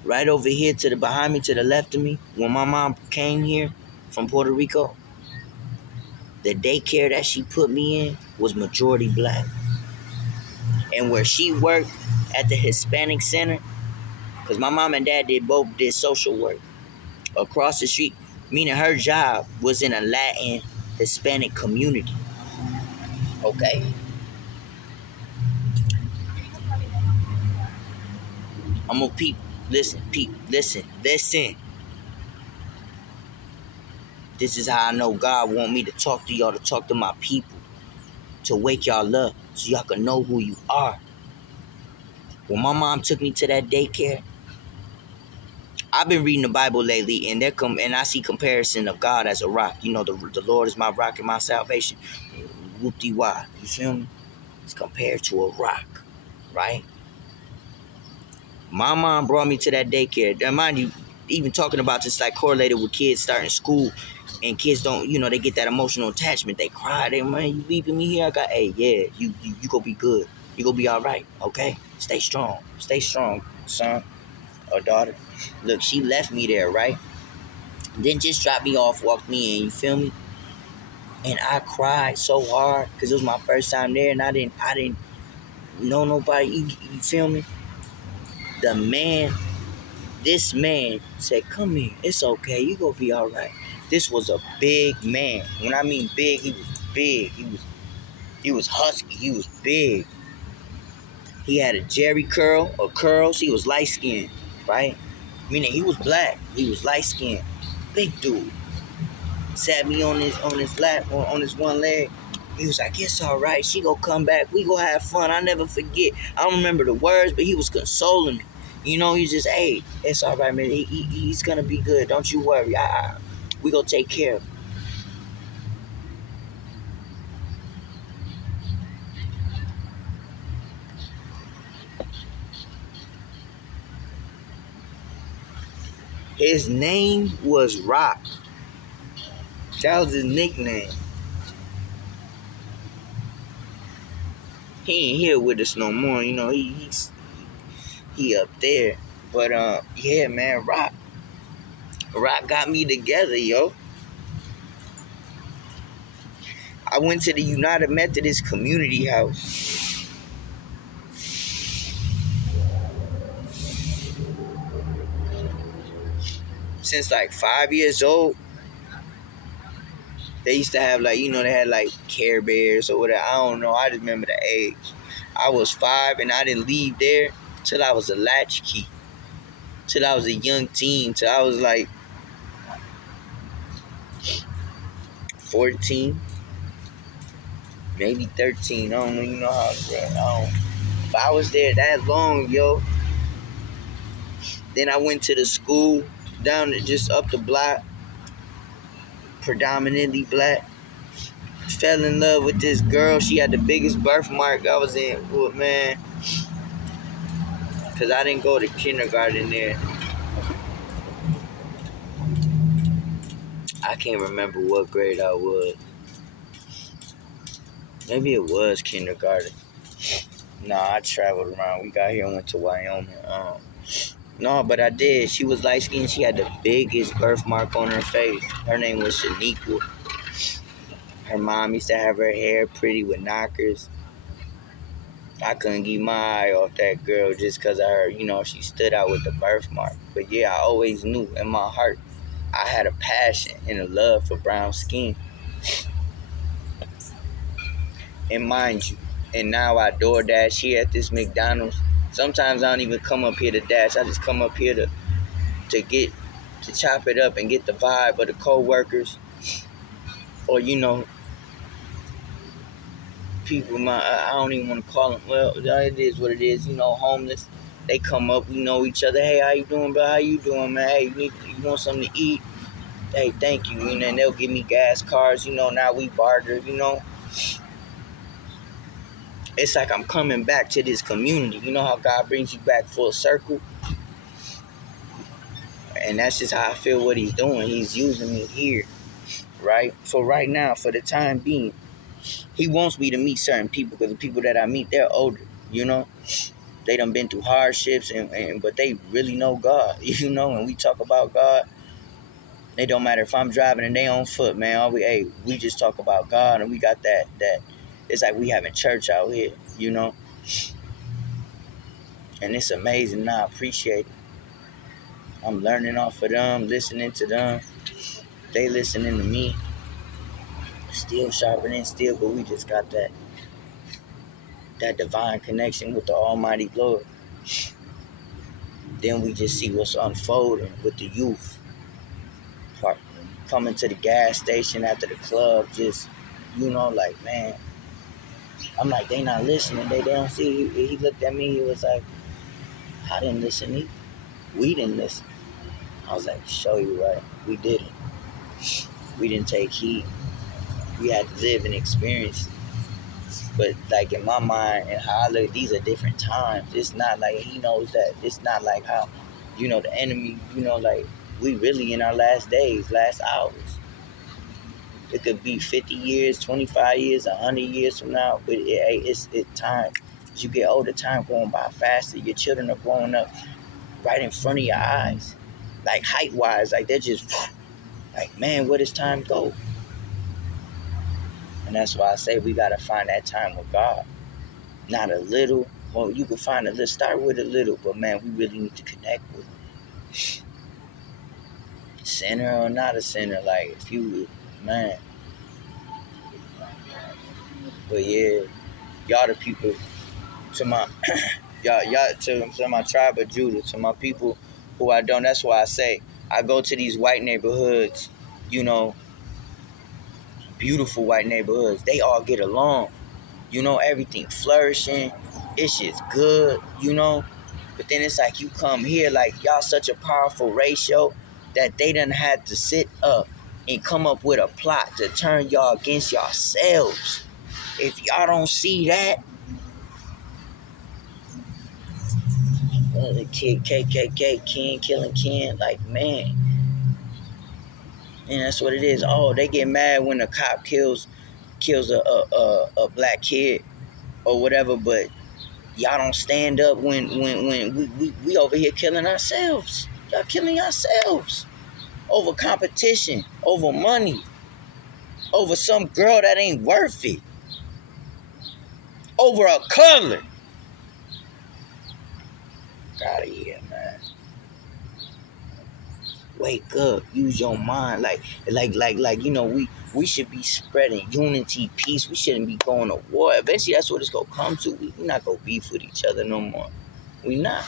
right over here behind me, to the left of me, when my mom came here from Puerto Rico, the daycare that she put me in was majority black. And where she worked at the Hispanic Center, because my mom and dad both did social work, across the street, meaning her job was in a Latin Hispanic community. Okay? I'm gonna listen. This is how I know God want me to talk to y'all, to talk to my people, to wake y'all up so y'all can know who you are. When my mom took me to that daycare, I've been reading the Bible lately, and and I see comparison of God as a rock. You know, the Lord is my rock and my salvation. Whoop-de-wah. You feel me? It's compared to a rock, right? My mom brought me to that daycare. Now, mind you, even talking about this, like correlated with kids starting school, and kids don't, they get that emotional attachment. They cry. They, man, you leaving me here? I got, hey, yeah, you gonna be good. You gonna be all right, okay? Stay strong, son or daughter. Look, she left me there, right? Then just dropped me off, walked me in. You feel me? And I cried so hard because it was my first time there, and I didn't know nobody. You feel me? The man. This man said, come here. It's okay. You gonna be all right. This was a big man. When I mean big, he was big. He was husky. He was big. He had a Jerry curl or curls. He was light skinned, right? Meaning he was black. He was light skinned. Big dude. Sat me on his lap, on his one leg. He was like, it's all right. She gonna come back. We gonna have fun. I never forget. I don't remember the words, but he was consoling me. He's just, hey, it's all right, man. He's gonna be good. Don't you worry. We gonna take care of him. His name was Rock. That was his nickname. He ain't here with us no more. He up there. But yeah, man, Rock got me together, yo. I went to the United Methodist Community House. Since like 5 years old. They used to have they had like Care Bears or whatever. I don't know. I just remember the age. I was 5 and I didn't leave there till I was a latchkey. Till I was a young teen. Till I was like 14. Maybe 13. I don't know. You know how it's right. But I was there that long, yo. Then I went to the school down just up the block. Predominantly black. Fell in love with this girl. She had the biggest birthmark I was in. Well, man. Because I didn't go to kindergarten there. I can't remember what grade I was. Maybe it was kindergarten. Nah, I traveled around. We got here and went to Wyoming. No, but I did. She was light skinned. She had the biggest birthmark on her face. Her name was Shaniqua. Her mom used to have her hair pretty with knockers. I couldn't keep my eye off that girl just because of her. She stood out with the birthmark. But yeah, I always knew in my heart I had a passion and a love for brown skin. And mind you, and now I DoorDash here at this McDonald's. Sometimes I don't even come up here to dash. I just come up here to chop it up and get the vibe of the co-workers. Or, people, I don't even want to call them. Well, it is what it is. Homeless. They come up, we know each other. Hey, how you doing, bro? How you doing, man? Hey, you want something to eat? Hey, thank you. And then they'll give me gas cards. Now we barter, It's like I'm coming back to this community. You know how God brings you back full circle? And that's just how I feel what he's doing. He's using me here, right? For right now, for the time being. He wants me to meet certain people because the people that I meet, they're older, They done been through hardships, but they really know God, and we talk about God. It don't matter if I'm driving and they on foot, man. We just talk about God, and we got that. It's like we having church out here, And it's amazing, and I appreciate it. I'm learning off of them, listening to them. They listening to me. Still sharpening, but we just got that divine connection with the Almighty Lord. Then we just see what's unfolding with the youth. Coming to the gas station after the club, just, man. I'm like, they not listening. They don't see. He looked at me. He was like, I didn't listen either. We didn't listen. I was like, show you right. We didn't. We didn't take heed. We had to live and experience. But like in my mind and how I look, these are different times. It's not like he knows that. It's not like how, the enemy, like we really in our last days, last hours. It could be 50 years, 25 years, 100 years from now. But it's time. As you get older, time going by faster. Your children are growing up right in front of your eyes. Like height-wise, like they're just like, man, where does time go? And that's why I say we got to find that time with God. Not a little. Well, you can find a little, start with a little, but man, we really need to connect with him. Sinner or not a sinner, like if you, man. But yeah, y'all the people, to my, y'all to my tribe of Judah, to my people who I don't, that's why I say, I go to these white neighborhoods, beautiful white neighborhoods, they all get along. Everything flourishing. It's just good, But then it's like you come here, like y'all such a powerful ratio that they done had to sit up and come up with a plot to turn y'all against yourselves. If y'all don't see that, the kid KKK, Ken killing Ken, like man. And that's what it is. Oh, they get mad when a cop kills a black kid or whatever, but y'all don't stand up when we over here killing ourselves. Y'all killing yourselves over competition, over money, over some girl that ain't worth it, over a color. Out of here, man. Wake up, use your mind. Like we should be spreading unity, peace. We shouldn't be going to war. Eventually, that's what it's gonna come to. We not gonna beef with each other no more. We not.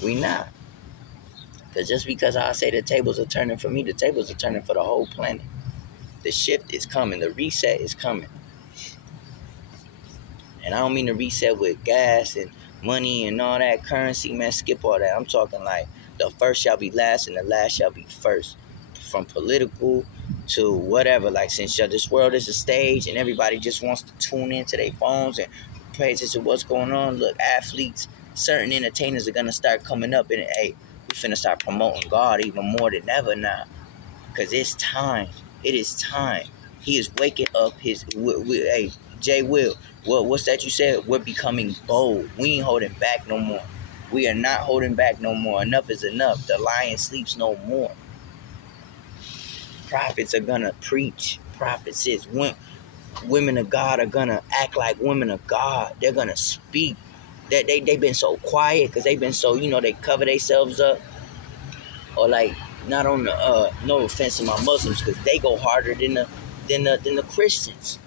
Because just because I say the tables are turning for me, the tables are turning for the whole planet. The shift is coming. The reset is coming. And I don't mean to reset with gas and money and all that currency, man. Skip all that. I'm talking like the first shall be last and the last shall be first. From political to whatever. Like since this world is a stage and everybody just wants to tune into their phones and pay attention to what's going on. Look, athletes, certain entertainers are going to start coming up and, hey, we finna start promoting God even more than ever now. Because it's time. It is time. He is waking up his, hey, Jay Will, what's that you said? We're becoming bold. We ain't holding back no more. We are not holding back no more. Enough is enough. The lion sleeps no more. Prophets are gonna preach. Prophets is women of God are gonna act like women of God. They're gonna speak. They've been so quiet because they've been so, they cover themselves up. Or like, not on the no offense to my Muslims, because they go harder than the Christians.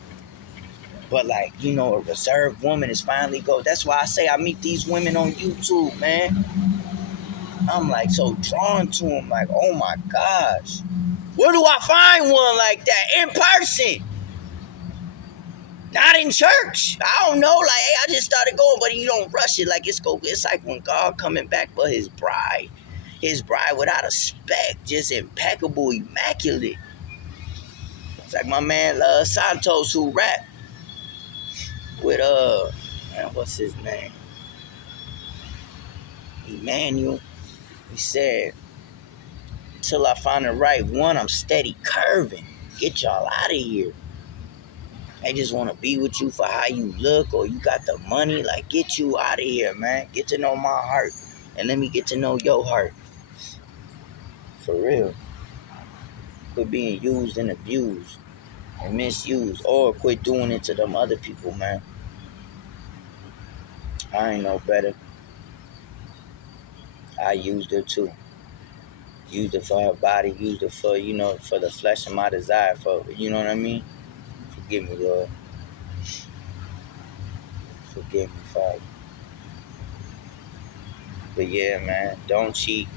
But like, a reserved woman is finally go. That's why I say I meet these women on YouTube, man. I'm like so drawn to them. Like, oh my gosh, where do I find one like that in person? Not in church. I don't know. Like, hey, I just started going, but you don't rush it. Like it's like when God coming back for His bride. His bride without a speck, just impeccable, immaculate. It's like my man Santos who rap with man, what's his name? Emmanuel. He said, until I find the right one, I'm steady curving. Get y'all out of here. They just want to be with you for how you look or you got the money. Like, get you out of here, man. Get to know my heart. And let me get to know your heart. For real. Quit being used and abused and misused. Or quit doing it to them other people, man. I ain't no better. I used her too. Used it for her body. Used it for, for the flesh of my desire. For, you know what I mean? Forgive me, Lord. Forgive me, Father. But yeah, man, don't cheat.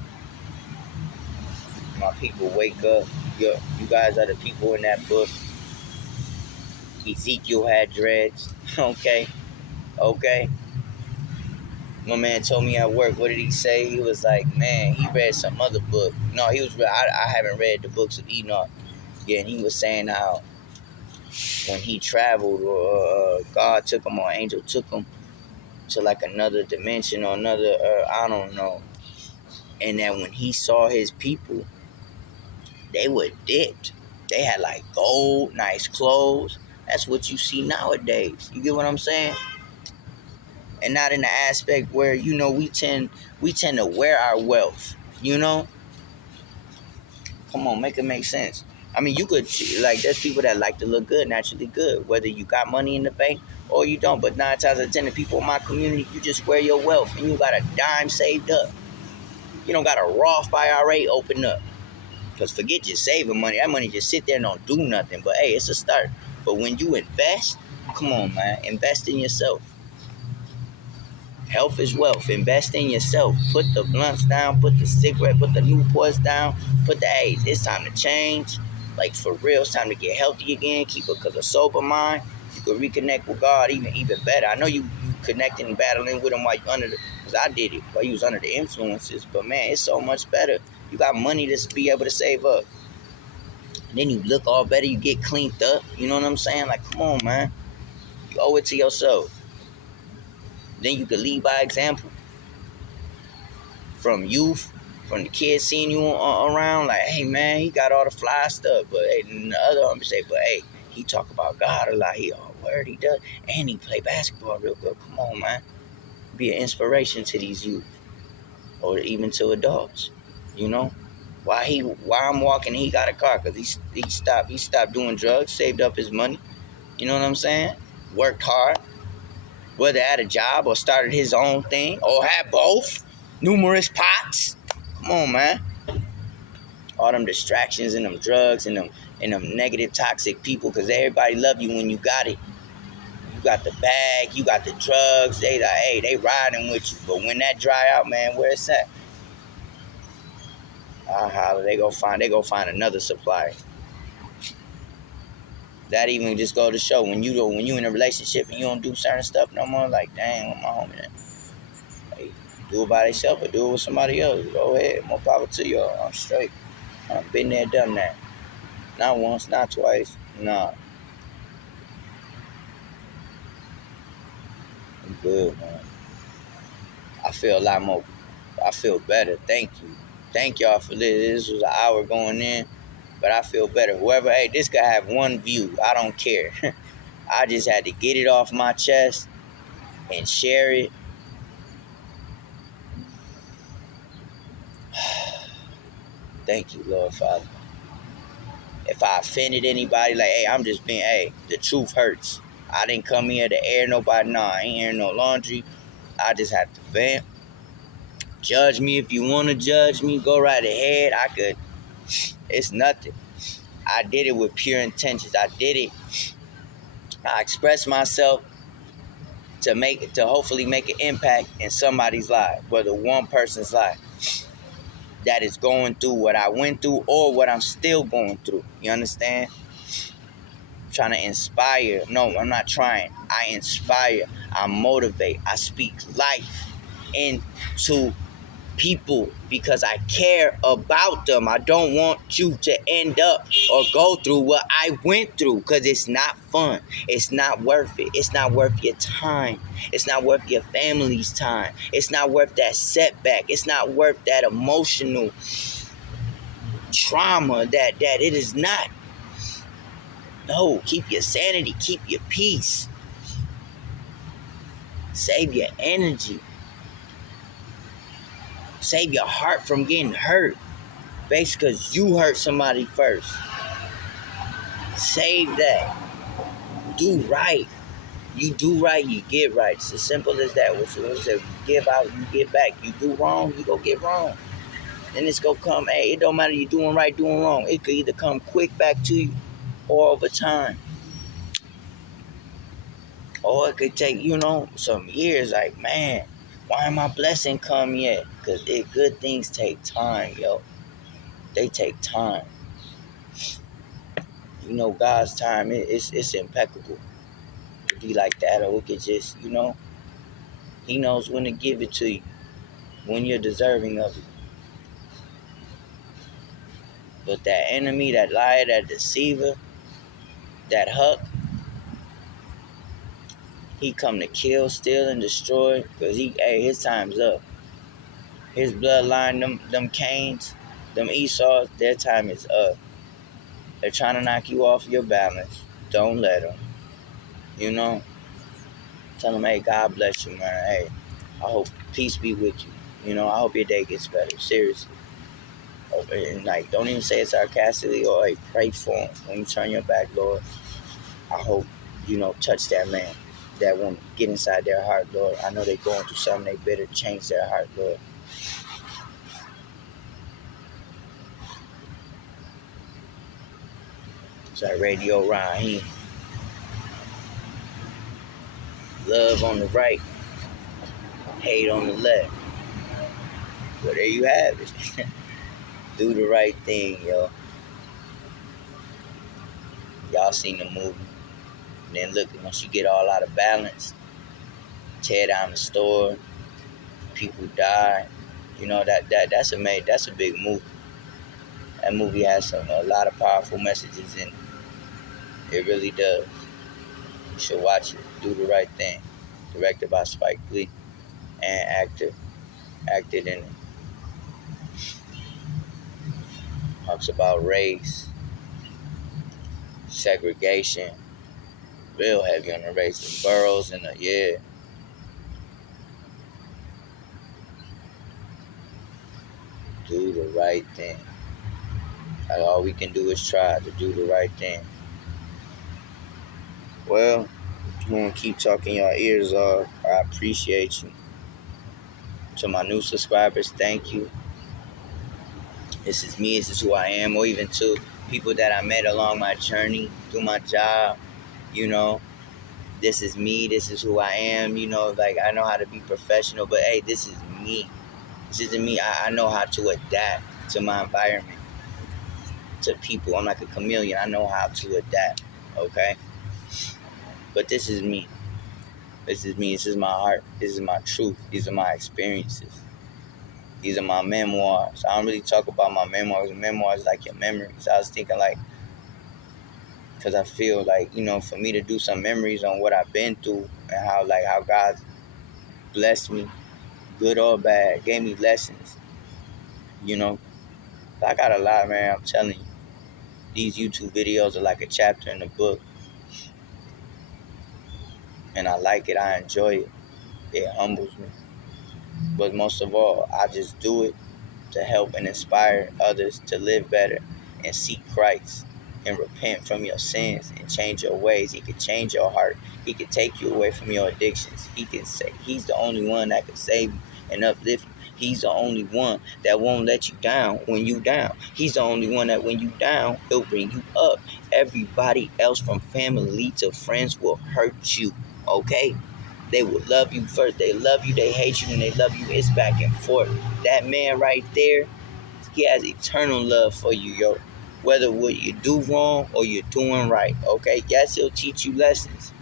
My people, wake up. You guys are the people in that book. Ezekiel had dreads. Okay. My man told me at work, what did he say? He was like, man, he read some other book. No, I haven't read the books of Enoch. Yeah, and he was saying how when he traveled, or God took him, or angel took him to like another dimension or another, I don't know. And that when he saw his people, they were dipped. They had like gold, nice clothes. That's what you see nowadays. You get what I'm saying? And not in the aspect where, we tend to wear our wealth. Come on, make it make sense. I mean, you could, like, there's people that like to look good, naturally good, whether you got money in the bank or you don't. But 9 times out of 10, the people in my community, you just wear your wealth and you got a dime saved up. You don't got a Roth IRA open up. Because forget just saving money. That money just sit there and don't do nothing. But hey, it's a start. But when you invest, come on, man, invest in yourself. Health is wealth. Invest in yourself. Put the blunts down. Put the cigarette. Put the Newports down. Put the A's. It's time to change. Like, for real, it's time to get healthy again. Keep it, because a sober mind, you can reconnect with God even better. I know you connecting and battling with him while you under the, because I did it while you was under the influences. But man, it's so much better. You got money to be able to save up. And then you look all better. You get cleaned up. You know what I'm saying? Like, come on, man. You owe it to yourself. Then you can lead by example. From youth, from the kids seeing you around, like, hey, man, he got all the fly stuff. But hey, the other one say, but hey, he talk about God a lot. He word he does. And he play basketball real good. Come on, man. Be an inspiration to these youth. Or even to adults. Why I'm walking and he got a car? Because he stopped doing drugs, saved up his money. You know what I'm saying? Worked hard. Whether at a job or started his own thing or had both. Numerous pots. Come on, man. All them distractions and them drugs and them negative, toxic people, because everybody love you when you got it. You got the bag, you got the drugs. They like, hey, they riding with you. But when that dry out, man, where it's at? I holler, they go find another supplier. That even just go to show when you in a relationship and you don't do certain stuff no more. Like, dang, what my homie that? Hey, do it by yourself or do it with somebody else. Go ahead, more power to you. I'm straight. I've been there, done that. Not once, not twice. Nah. I'm good, man. I feel a lot more. I feel better. Thank you. Thank y'all for this. This was an hour going in, but I feel better. Whoever, hey, this guy have one view. I don't care. I just had to get it off my chest and share it. Thank you, Lord Father. If I offended anybody, like, hey, I'm just being, hey, the truth hurts. I didn't come here to air nobody. Nah, I ain't airing no laundry. I just had to vent. Judge me if you want to judge me. Go right ahead. It's nothing. I did it with pure intentions. I did it. I expressed myself to hopefully make an impact in somebody's life, whether one person's life that is going through what I went through or what I'm still going through. You understand? I'm trying to inspire. No, I'm not trying. I inspire. I motivate. I speak life into people because I care about them. I don't want you to end up or go through what I went through, because it's not fun. It's not worth it. It's not worth your time. It's not worth your family's time. It's not worth that setback. It's not worth that emotional trauma that it is not. No, keep your sanity. Keep your peace. Save your energy. Save your heart from getting hurt. Basically, because you hurt somebody first. Save that. Do right. You do right, you get right. It's as simple as that. What you say, you give out, you get back. You do wrong, you go get wrong. Then it's gonna come, hey, it don't matter you doing right, doing wrong. It could either come quick back to you or over time. Or it could take, some years. Like, man, why ain't my blessing come yet? Because good things take time, yo. They take time. God's time, it's impeccable. It could be like that, or it could just, He knows when to give it to you, when you're deserving of it. But that enemy, that liar, that deceiver, that huck, he come to kill, steal, and destroy. Because his time's up. His bloodline, them Cains, them Esau's, their time is up. They're trying to knock you off your balance. Don't let them. You know? Tell them, hey, God bless you, man. Hey, I hope peace be with you. You know, I hope your day gets better. Seriously. And like, don't even say it sarcastically or hey, pray for him. When you turn your back, Lord, I hope, touch that man, that woman. Get inside their heart, Lord. I know they're going through something. They better change their heart, Lord. It's like Radio Raheem. Love on the right, hate on the left. Well, there you have it. Do the right thing, yo. Y'all seen the movie. And then look, once you get all out of balance, tear down the store, people die. You know, that's a big movie. That movie has a lot of powerful messages in it. It really does. You should watch it. Do the Right Thing. Directed by Spike Lee. And acted in it. Talks about race, segregation, real heavy on the race, the boroughs and yeah. Do the right thing. Like, all we can do is try to do the right thing. Well, I'm going to keep talking your ears off. I appreciate you. To my new subscribers, thank you. This is me, this is who I am, or even to people that I met along my journey, through my job, this is me, this is who I am, like I know how to be professional, but hey, this is me. This isn't me. I know how to adapt to my environment, to people. I'm like a chameleon. I know how to adapt, okay? But this is me. This is me. This is my heart. This is my truth. These are my experiences. These are my memoirs. I don't really talk about my memoirs. Memoirs like your memories. I was thinking because I feel like, for me to do some memories on what I've been through and how God blessed me, good or bad, gave me lessons, I got a lot, man, I'm telling you. These YouTube videos are like a chapter in the book. And I like it. I enjoy it. It humbles me. But most of all, I just do it to help and inspire others to live better and seek Christ and repent from your sins and change your ways. He can change your heart. He can take you away from your addictions. He can say he's the only one that can save you and uplift you. He's the only one that won't let you down when you down. He's the only one that when you down, he'll bring you up. Everybody else from family to friends will hurt you, okay? They will love you first. They love you, they hate you, and they love you. It's back and forth. That man right there, he has eternal love for you, yo. Whether what you do wrong or you're doing right, okay? Yes, he'll teach you lessons.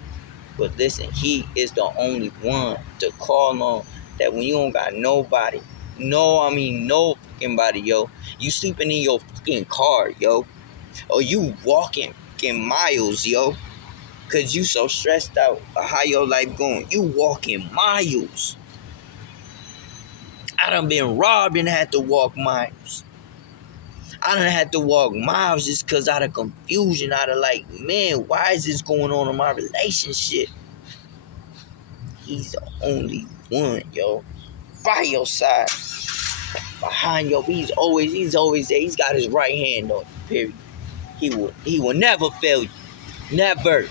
But listen, he is the only one to call on that when you don't got nobody. No fucking body, yo. You sleeping in your fucking car, yo. Or you walking fucking miles, yo. Because you so stressed out of how your life going. You walking miles. I done been robbed and had to walk miles. I done had to walk miles just because out of confusion, out of man, why is this going on in my relationship? He's the only one, yo. By your side. Behind your, he's always there. He's got his right hand on you, period. He will never fail you. Never.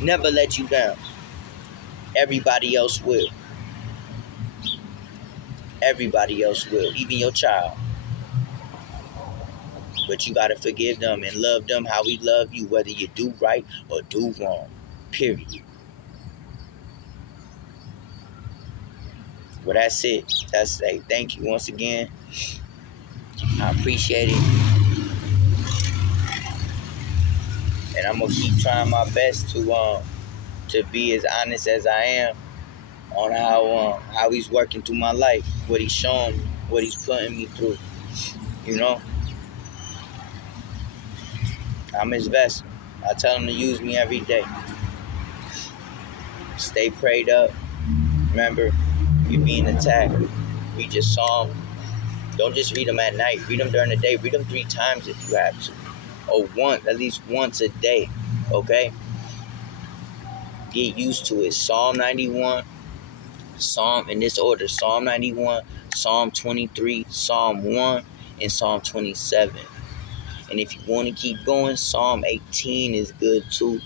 Never let you down. Everybody else will. Everybody else will. Even your child. But you gotta forgive them and love them how we love you, whether you do right or do wrong. Period. Well, that's it. Thank you once again. I appreciate it. And I'm gonna keep trying my best to be as honest as I am. on how he's working through my life, what he's showing me, what he's putting me through. You know, I'm his vessel. I tell him to use me every day. Stay prayed up. Remember, if you're being attacked, read your psalm. Don't just read them at night. Read them during the day. Read them 3 times if you have to, or at least once a day. Okay. Get used to it. Psalm 91. Psalm in this order: Psalm 91, Psalm 23, Psalm 1, and Psalm 27. And if you want to keep going, Psalm 18 is good too.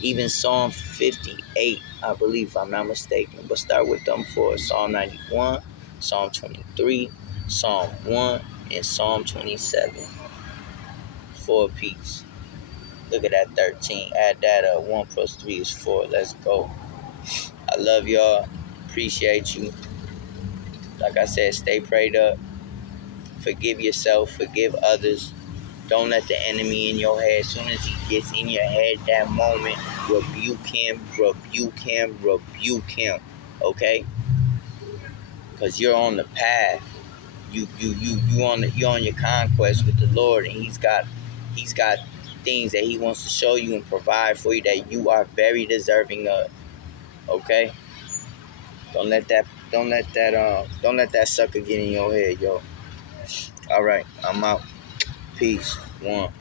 Even Psalm 58, I believe, if I'm not mistaken. But start with them for Psalm 91, Psalm 23, Psalm 1, and Psalm 27. 4 apiece. Look at that 13. Add that 1 plus 3 is 4. Let's go. I love y'all. Appreciate you. Like I said, stay prayed up. Forgive yourself. Forgive others. Don't let the enemy in your head. As soon as he gets in your head, that moment, rebuke him, rebuke him, rebuke him. Okay? Because you're on the path. You're on your conquest with the Lord, and He's got things that He wants to show you and provide for you that you are very deserving of. Okay? Don't let that sucker get in your head, yo. All right, I'm out. Peace. 1.